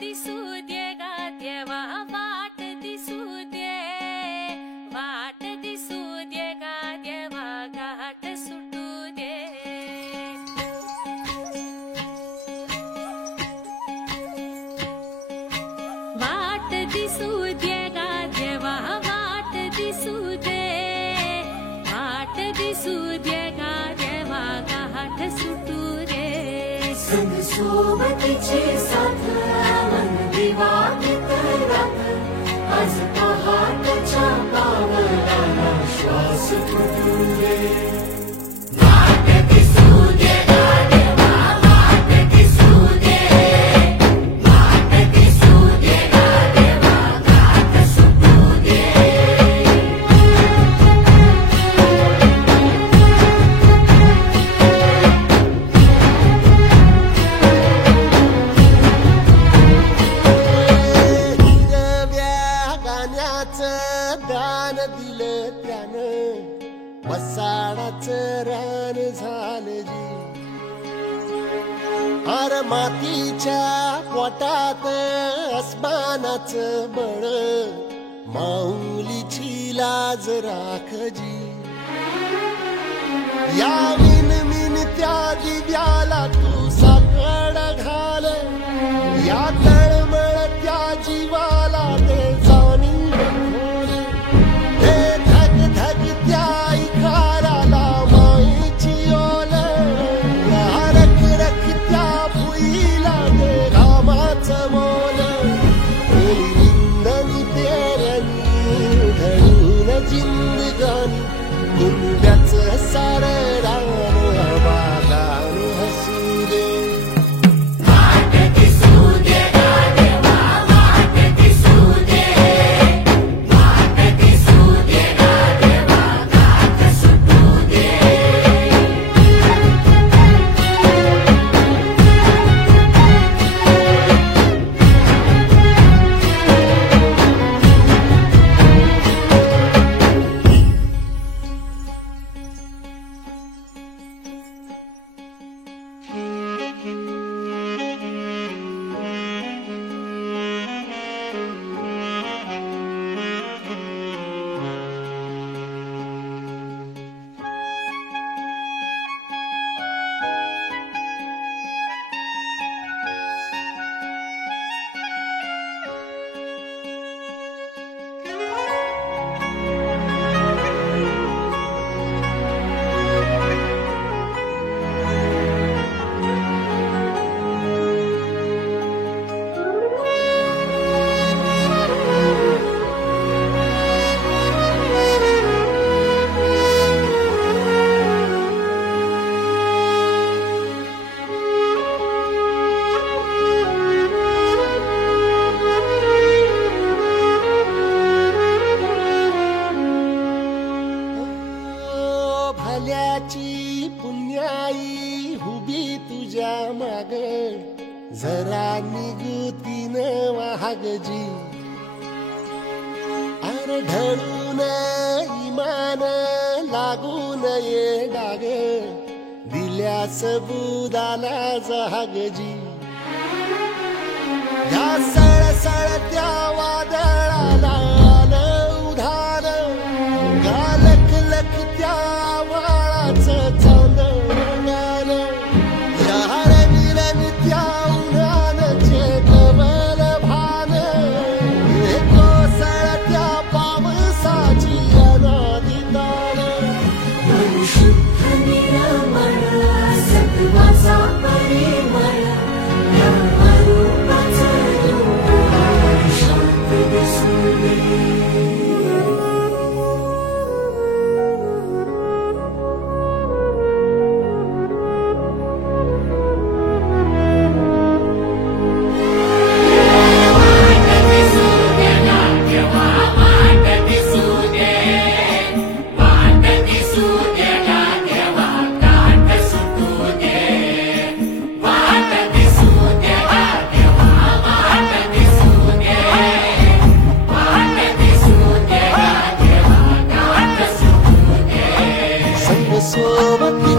दिसू दे गा देवा वाट दिसू दे, वाट दिसू दे गा देवा घाट सुटू दे. वाट दिसू दे गा देवा वाट दिसू दे, वाट दिसू दे गा देवा घाट सुटू दे. संग सोबतीची साथ मन दिवा रात, आज पहाटच्या पावलाला श्वास फुटू दे. वाट दिसू दे गा देवा वाट दिसू दे, वाट दिसू दे गा देवा घाट सुटू दे. दान दिलं त्यानं वसाडाचं रान झालं जी. अर मातीच्या पोटात अस्मानाचं बळ, माऊलीची लाज राखजी. या मिन त्या दिव्याला तू साकड घाल, या तळमळ त्या जीवाला ते जाणी खोल. हे धग धग त्या इकाराला माईची ओल, या रख रख त्या भुईला ते घामाचं मोल. रिंदनी तेऱ्यांनी घडून जिंदगानी, कुंब्याचं सारं रान बागान हसू दे. वाट दिसू दे गा देवा वाट दिसू दे, वाट दिसू दे गा देवा घाट सुटू दे. भल्याची पुण्याई हुबी तुझ्या माग, जरा निगुतीन वाहगजी. अर ढळून इमान लागून ये डाग, दिल्या सबुदाला जहागजी. या सळसळत्या वादळाला आलं उधार, गालख लख त्या वाळाचं चांदण. या रंगीरंग त्या उन्हानचे कमल भान, कोसळत्या पावसाची अनादी ताण. शुद्ध निरामळ सत्वाचा परिमळ, या रूपाचं रूप शांत दिसू दे. सोबती